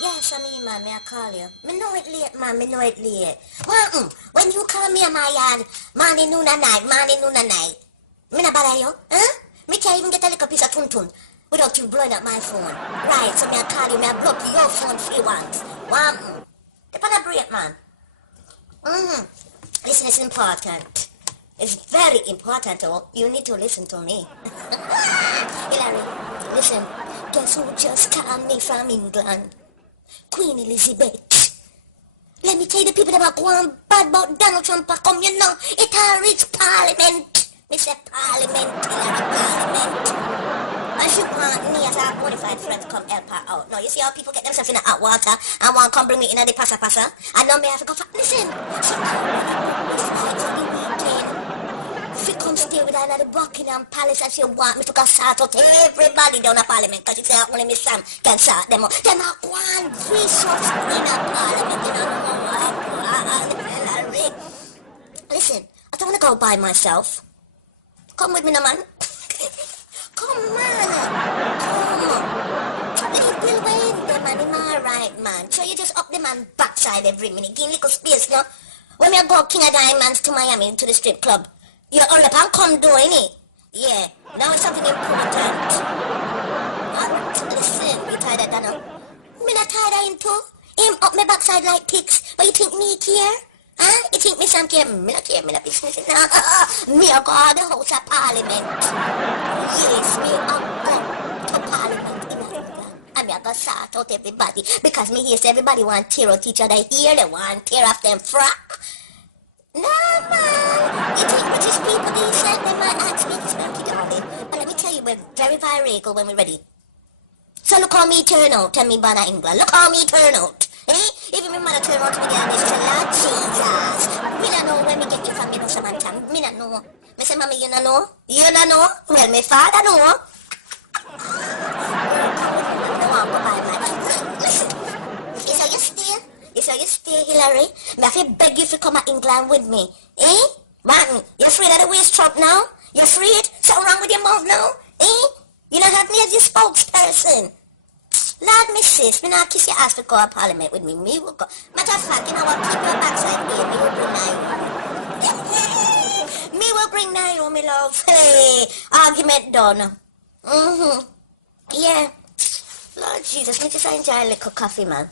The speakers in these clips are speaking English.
Yes, I mean, man, may I call you? Me know it late, man, me know it late. Well, when you call me on my yard, morning, noon, and night, morning, noon, and night, me not bother you, huh? Me can't even get a little piece of tun without you blowing up my phone. Right, so me I call you, me I block your phone free once. Depend on a break, man. Listen, it's important. It's very important. You need to listen to me. Hillary, listen. Guess who just called me from England? Queen Elizabeth. Let me tell you the people that are going bad about Donald Trump come, you know. It all reach Parliament. Me say Parliament, Hillary, Parliament. And she want me as a bona fide friend to come help her out. No, you see how people get themselves in the hot water and want to come bring me in the passa. And now me have to go for, listen. She come for the weekend. She come stay with her at the Buckingham Palace and she want me to go sort out everybody down at Parliament because she say only me Sam can sort them out. Then I want resource in a Parliament, you know. Listen, I don't want to go by myself. Come with me, no man. Come on. Come. Little way there, man. Am I right, man? So you just up the man backside every minute. Give little space, no? When me go King of Diamonds to Miami, to the strip club, you all up and come do, innit? Yeah. Now it's something important. Listen, you tired of that now? Me not tired of him too. Him up my backside like ticks. But you think me care? Huh? You think me some care? Me not care, me not business. No. Me a go to the House of Parliament. Yes, me a go to Parliament in England. And me a go sort out everybody. Because me hear say everybody want tear out each other here. They want tear off them frock. No, man. You think British people decent? They might ask me this, man, darling. But let me tell you, we're very viral when we're ready. So look how me turn out, tell me Banner England. Look how me turn out. Eh? Even my mother turn out to me the this Lord Jesus. Me not know when me get you from me no Samantha. Me not know. Me say, Mommy, you not know? You not know? Well, my father know. No one go by my listen. You stay, Hillary. Me have to beg you to come to England with me. Eh? Martin, you afraid of the waist Trump now? You afraid? Something wrong with your mouth now? Eh? You not have me as your spokesperson. Lord, me sis, me not kiss your ass to go to Parliament with me. Me will go. Matter of fact, you know what? Keep your backside here. Me will bring Naomi. Me will bring Naomi, love. Hey, argument done. Yeah. Lord Jesus, me just enjoy a little coffee, man.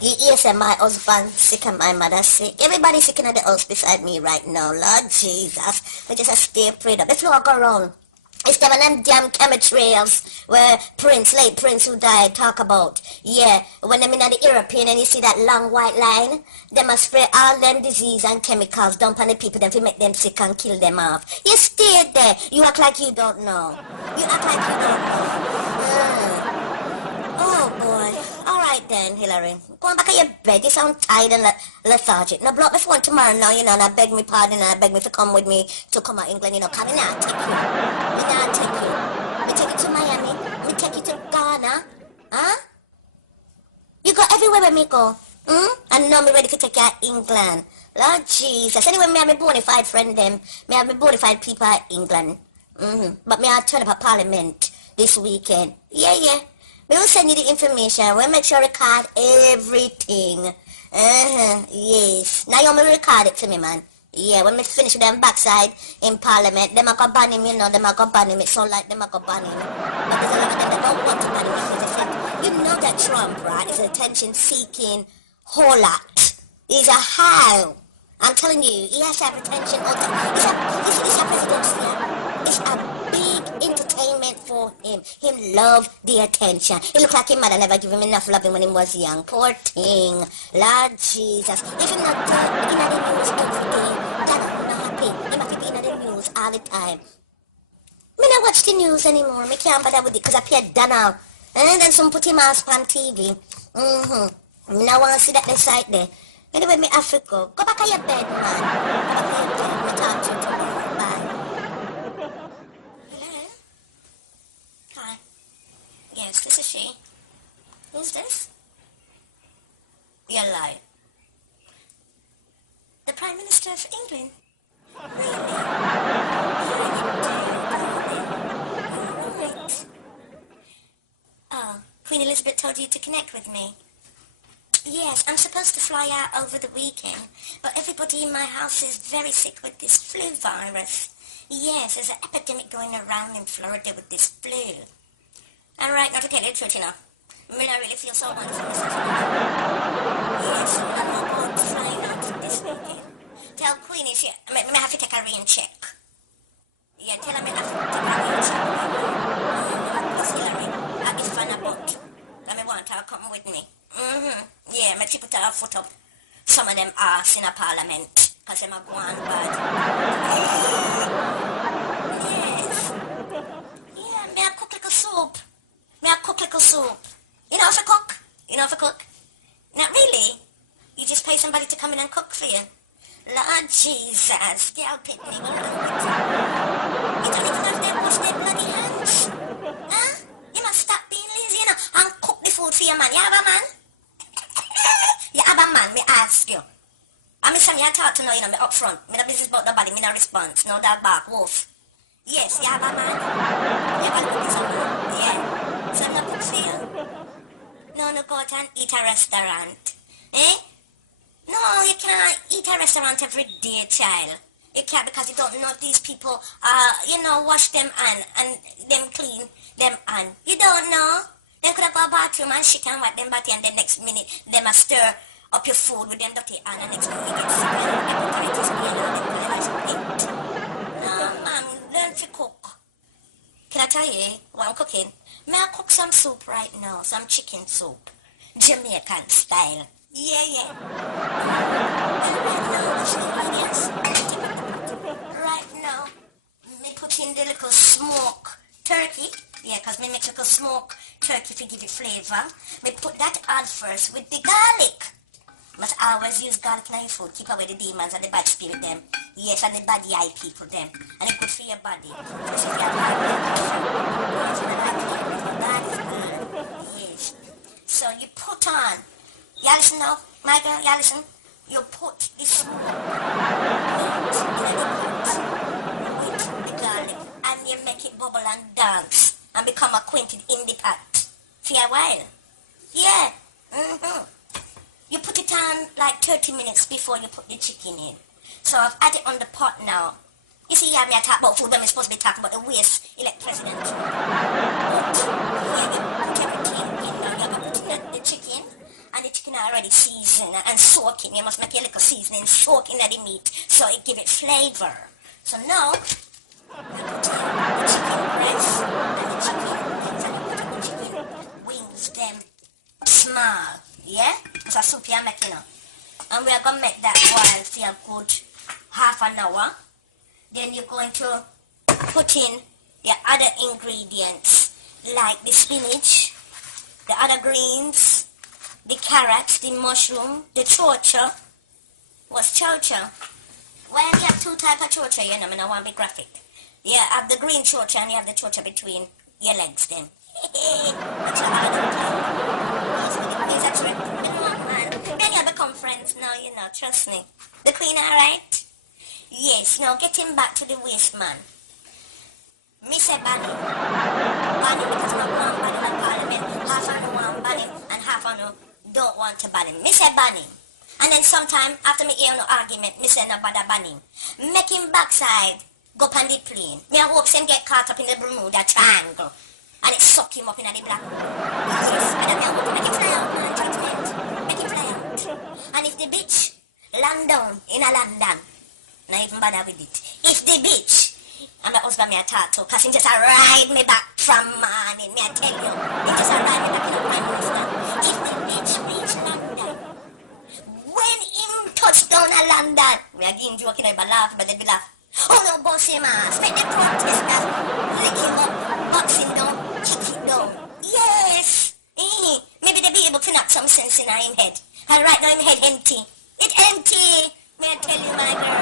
You say my husband sick and my mother sick. Everybody sick in the house beside me right now. Lord Jesus. We just stay prayed up. Let's walk around. It's them and them damn chemtrails where late Prince who died, talk about. Yeah, when them in the airplane and you see that long white line, they must spray all them disease and chemicals dump on the people them to make them sick and kill them off. You stay there. You act like you don't know. You act like you don't know. Oh boy. Alright then, Hillary. Go on back to your bed. You sound tired and lethargic. Now blow up my phone tomorrow now, you know, and I beg me pardon and I beg me to come with me to come to England, you know, come in and take you. Me not take you. Me take you to Miami. Me take you to Ghana. Huh? You go everywhere where me go. And now me ready to take you to England. Lord Jesus. Anyway, me have my bona fide friend them. Me have my bona fide people at England. But me I'll turn up a Parliament this weekend. Yeah. We will send you the information. We'll make sure record everything. Yes. Now you will record it to me, man. Yeah, when we finish with them backside in Parliament, them are going to ban him, you know, them are going to ban him. It sounds like them are going to ban him. But there's a lot of them that don't want to ban him. As I said, you know that Trump, right, is an attention-seeking whole lot. He's a how. I'm telling you, he has to have attention all the time. He's a presidency. It's a big entertainment for him. Him love the attention. He look like his mother never give him enough loving when he was young. Poor thing. Lord Jesus. If him not in the news every day, that not happy. He must be in the news all the time. Me not watch the news anymore. Me can't bother with it because I pay that now. And then some put him off on TV. Me not want to see that side there. Anyway, me Africa. Go back to your bed, man. Go back to your bed. Me talk to you tomorrow. Bye. Hi. Yes, this is she. Who's this? You're lying. The Prime Minister of England? Really? Right. Oh, Queen Elizabeth told you to connect with me? Yes, I'm supposed to fly out over the weekend, but everybody in my house is very sick with this flu virus. Yes, there's an epidemic going around in Florida with this flu. Alright, now to tell you the truth, you know. I mean, I really feel so wonderful. Yes, I'm about flying out this weekend. Tell Queenie I have to take a rain check. Yeah, tell her I have to take a rain check. Plus Hillary, I'll be fun about. Let me want her to come with me. Yeah, my people tell her foot up some of them arse in a parliament. Cause them are going bad. Yes. Yeah, me I cook little soup. You know how to cook? Not really. You just pay somebody to come in and cook for you. Lord Jesus, girl pick me. You don't even have to wash their bloody hands. Huh? You must stop being lazy, you know, and cook the food for your man. You have a man? You have a man, me ask you. I'm son, you talk to know, you know, me up front. Me no business about nobody, me no response. No dog bark, wolf. Yes, you have a man. You have a cook someone. Yeah. So I'm not cook for you. No, go out and eat a restaurant. Eh? No, you can't eat a restaurant every day, child. You can't because you don't know if these people, wash them and them clean them and you don't know. They could have go to bathroom and shit and wipe them body and the next minute them a stir up your food with them dirty and the next minute you get sick and hepatitis B and all them kind of shit. No, man, learn to cook. Can I tell you what I'm cooking? May I cook some soup right now, some chicken soup. Jamaican style. Yeah. Right now, me put in the little smoke turkey. Yeah, cause me make little smoke turkey to give it flavor. Me put that on first with the garlic. Must always use garlic in your food. Keep away the demons and the bad spirit them. Yes, and the bad eye people them. And it's good for your body. Especially if you have yes. So you put on. You listen now, my girl, you listen. You put the smoke with the garlic and you make it bubble and dance and become acquainted in the pot for a while. Yeah. You put it on like 30 minutes before you put the chicken in. So I've added on the pot now. You see, yeah, me I talk about food when we're supposed to be talking about the waste elect president. But yeah, you put everything in now. You're going to put in the chicken. And the chicken already seasoned and soaking. You must make your little seasoning soak in the meat so it give it flavor. So now, you put in the chicken breast and the chicken wings and you put in the chicken wings them small. Yeah? Because a soup you're making now. And we're going to make that boil for a good half an hour. Then you're going to put in your other ingredients like the spinach, the other greens, the carrots, the mushroom, the chocha. What's chocha? Well, you have two types of chocha, you know, I don't want to be graphic. You have the green chocha and you have the chocha between your legs then. That's what I do. Then you become friends now, you know, trust me. The queen alright? Yes, now getting back to the waste man. Me say banning. Banning because I want banning in parliament. Half of them want banning and half of them don't want to ban him. Me say ban him. And then sometime after me hear no argument, me say no bother ban him. Make him backside go up on the plane. Me I hope him get caught up in the Bermuda Triangle. And it suck him up in the black. Yes, and then me I hope make him fly out, man, judgment. Make him fly out. And if the bitch land down in a London, not even bother with it. If the bitch and my husband me a talk to, cause he just a ride me back from morning, me I tell you. He just a ride me back in the Prime Minister. If the bitch reach London, when him touch down a London, me again joking, I laugh, but they be laugh. Oh no, boss him ass, make the protesters lick him up, box him down, kick him down. Yes! Maybe they be able to knock some sense in him head. And right now him head empty. It empty! May I tell you, my girl?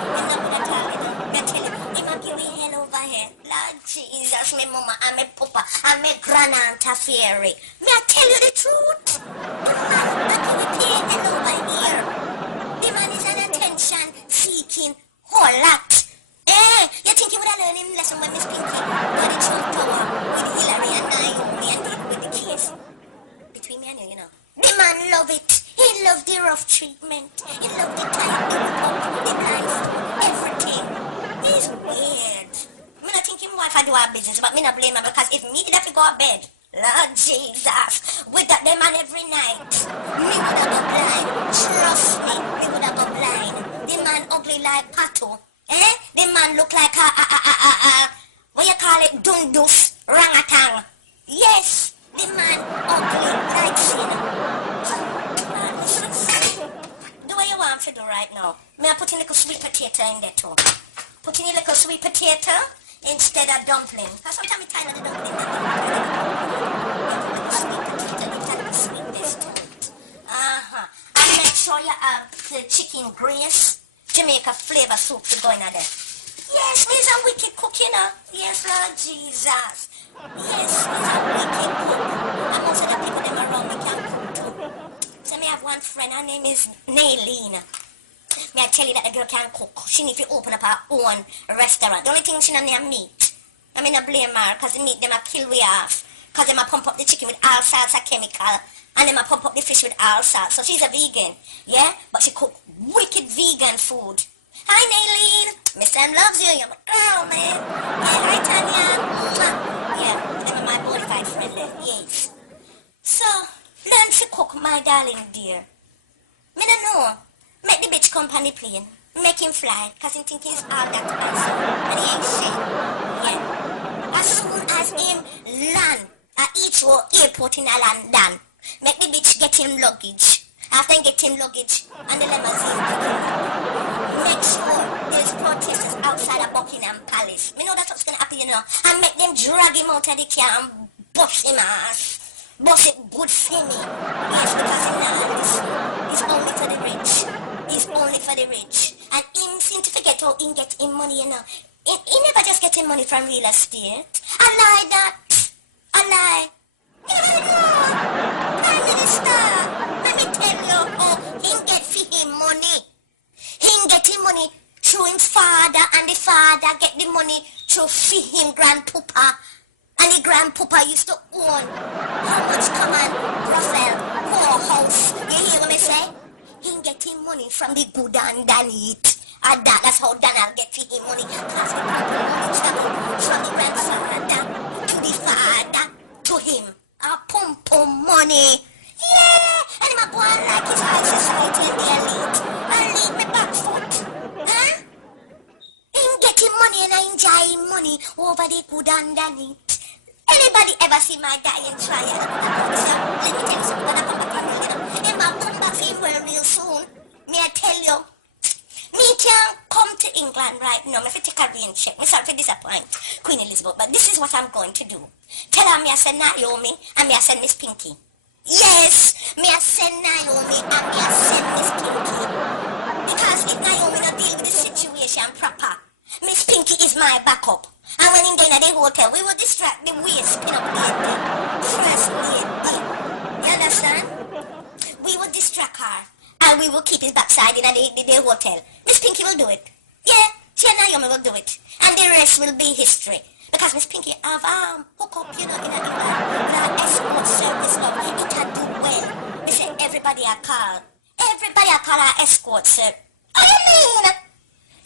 I'm not gonna tell you. May I tell you? He might give me hell over here. Lord Jesus, my mama and my papa and my grand-aunt a fairy. May I tell you the truth? The man that give me hell over here. The man is an attention-seeking whole lot. You think you would have learned him lesson when Miss Pinky got the Trump Tower with Hillary and Naomi blame her, because if me did have to go to bed, Lord Jesus, with that them man every night, me would have go blind. Trust me, me would have go blind. The man ugly like Pato. Eh? The man look like what you call it, Dundus, Rangatang. Yes, the man ugly like sin. Do what you want to do right now. Me I put in a little sweet potato in there too. Put in a little sweet potato instead of dumpling. Because sometimes I'm tired of the dumpling. Sweet this too. And make sure you have the chicken grease. Jamaica flavor soup to go in there. Yes, these are wicked cooking, Yes, Lord Jesus. Yes, these are wicked cook. And most of the people them around me can cook too. So me have one friend, her name is Naylene. Me I tell you that the girl can cook. She need to open up her own restaurant. The only thing she don't need meat. I mean I blame her, because the meat them a kill we off. Because them a pump up the chicken with all sorts of chemical. And them a pump up the fish with all sorts. So she's a vegan, yeah? But she cook wicked vegan food. Hi, Naylene. Miss Sam loves you. You're my girl, man. Yeah, hi, Tanya. Yeah, them are my bona fide friend there. Yes. So, learn to cook, my darling dear. Me don't know. Make the bitch company plane. Make him fly, because he think he's all that and so. And he ain't shit. Yeah. As soon as him land at each airport in London, make the bitch get him luggage. After he get him luggage and the limousine pick him up. Make sure there's protesters outside of Buckingham Palace. Me know that's what's gonna happen, you know. And make them drag him out of the car and bust him ass. Bust it good for me. Yes, because in Netherlands, it's only for the rich. It's only for the rich. And him seem to forget how he get him money, you know. He never just get him money from real estate. I lie that. I lie. Yes, you know. Prime Minister, let me tell you how he get for him money. He get him money through his father, and the father get the money through for him grandpapa. And the grandpapa used to own how much common Russell poor house. You hear what me say? He get him money from the good and Danit. And that's how Donald get for him money. Plus the money travel from the grandfather to the father to him. A pum money. Yeah! And him a go on like his high society and the elite. And leave me back foot. Huh? Him get him money and I enjoy him money over the good and Danit. Anybody ever see my dying trial? Let me tell you something, when I come back from you know. Him a come back for him real soon. Me I tell you. Me can't come to England right now. Me fi take a rain check. Me sorry to disappoint Queen Elizabeth, but this is what I'm going to do. Tell her me I send Naomi and me I send Miss Pinky. Yes, me I send Naomi and me I send Miss Pinky. Because if Naomi not deal with the situation proper, Miss Pinky is my backup. And when in the hotel, we will distract the waist pin up lady. First lady. You understand? We will distract her. And we will keep his backside in the hotel. Miss Pinky will do it. Yeah, she and Naomi will do it. And the rest will be history. Because Miss Pinky have hook up, you know, in England. The escort service love. It can do well. We say everybody I call. Everybody I call our escort service. Oh, you mean?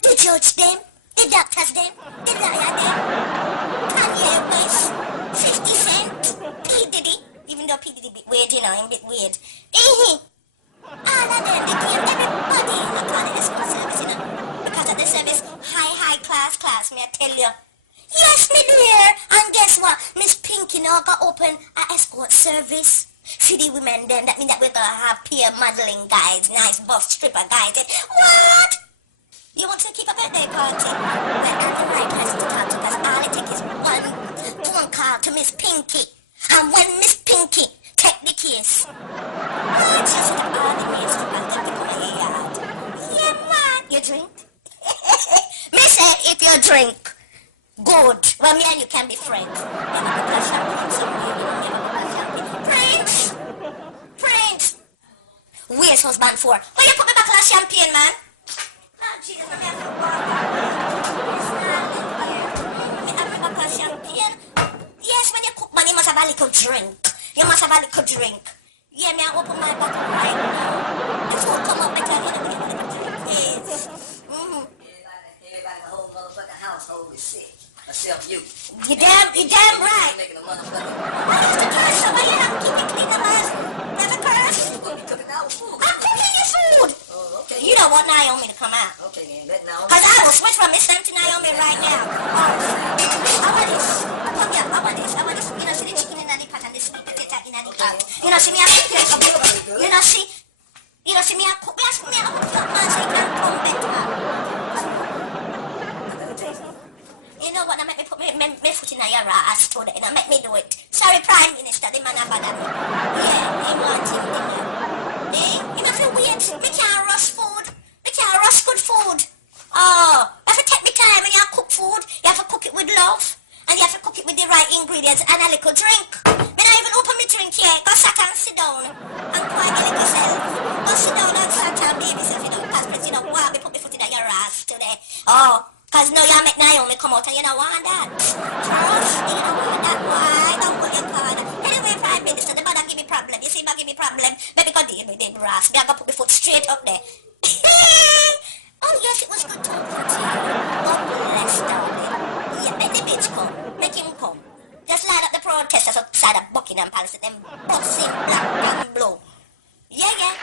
The judge them? The doctors them? The lawyer them? Kanye West? 50 Cent? P. Diddy? Even though P. Diddy bit weird, you know, a bit weird. All of them, they give everybody a call the escort service, you know. Because of the service, high class, may I tell you. Yes, me dear. And guess what? Miss Pinky now got open a escort service. See the women then, that mean that we're gonna have peer modeling guides, nice buff stripper guides. What? You want to keep a birthday party? Well, I'm the right person to talk to, because all it takes is one phone call to Miss Pinky. And when Miss Pinky take the case, what? Just get all the names to and take it from your yard. Yeah, man. You drink? Me say, if you drink, good. Well, me and you can be friends. Never put a champagne somewhere. Never put a champagne. Prince! Where's husband for? Why you put me back a champagne, man? Oh, Jesus, me have to bring back a champagne. Yes, when you cook, man, you must have a little drink. You must have a little drink. Yeah, me I open my bottle right now. This will come up better when you have a little drink. Yes. Everybody in the whole motherfucking household is sick. Except you. You damn right. Making a motherfucker. I used to curse, so why you not keep it clean the last? Never curse? You're gonna be cooking our food. I'm cooking your food. Oh, okay. You don't want Naomi to come out. Okay, then let Naomi. Because I will switch from Miss Sam to Naomi right now. I want this. Come here, I want this. I want this. You know, see the chicken in the pot and the sweet potato in the pot. You know, see me, I make it a bit. You know, see. You know, see me, I cook. Me, I cook your man so you can come better. You know what? Now make me put me foot in your ass today. Now make me do it. Sorry, Prime Minister. The man about that. Yeah, he wants him. You know, feel weird. Me can't rush food. Me can't rush good food. Oh, you have to take me time when you cook food. You have to cook it with love. And you have to cook it with the right ingredients and a little drink. Me not even open me drink yet. Go sat and sit down. And quiet your little self. Go sit down and sat and baby yourself. You know, because you don't want me put my foot in your ass today. Oh. Cause now you make Naomi come out and you don't want that. Trust, you don't want that. Why? Don't put your card. Anyway, Prime Minister, the man give me problem. You see him give me problem. Maybe go deal with them brass. Me I go put my foot straight up there. Oh yes, it was good talking to you. God bless darling. Yeah, make the bitch come. Make him come. Just line up the protesters outside of Buckingham Palace. Them bust him black and blue. Yeah, yeah.